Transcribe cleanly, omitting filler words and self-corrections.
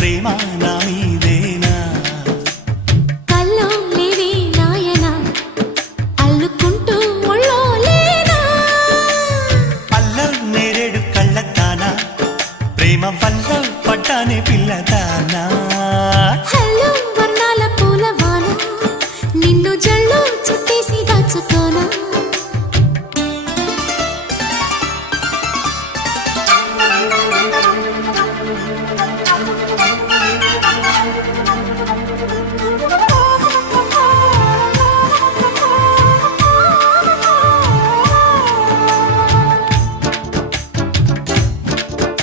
ప్రేమ నా మీదేనా కల్లో లేవే నాయనా అల్లుకుంటూ ముళ్ళో లేనా అల్ల నేరేడు కళ్ళతానా ప్రేమ వల్ల పడ్డానే